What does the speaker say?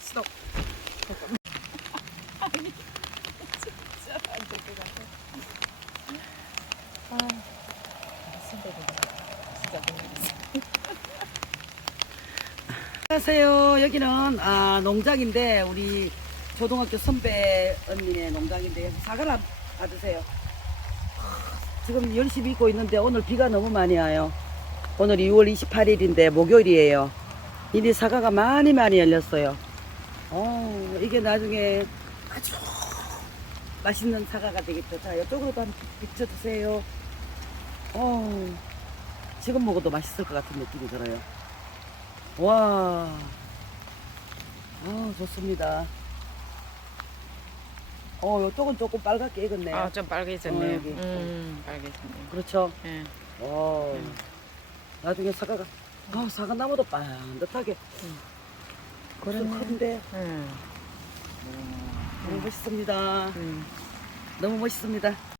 스톱. 아니. 진짜 모르겠어. 안녕하세요. 여기는 아, 농장인데 우리 초등학교 선배 언니네 농장인데 사과를 한- 받으세요. 지금 열심히 입고 있는데 오늘 비가 너무 많이 와요. 오늘 2월 28일인데 목요일이에요. 이리 사과가 많이 많이 열렸어요. 어, 이게 나중에 아주 맛있는 사과가 되겠죠. 자, 이쪽으로도 한번 비춰주세요. 어, 지금 먹어도 맛있을 것 같은 느낌이 들어요. 와, 아 좋습니다. 어, 이쪽은 조금 빨갛게 익었네요. 아, 좀 빨개졌네. 어, 여기. 음, 빨개졌네. 그렇죠. 예. 어, 음. 나중에 사과가, 아, 사과 나무도 반듯하게. 그런 그러네. 큰데 음. 너무 멋있습니다. 음. 너무 멋있습니다.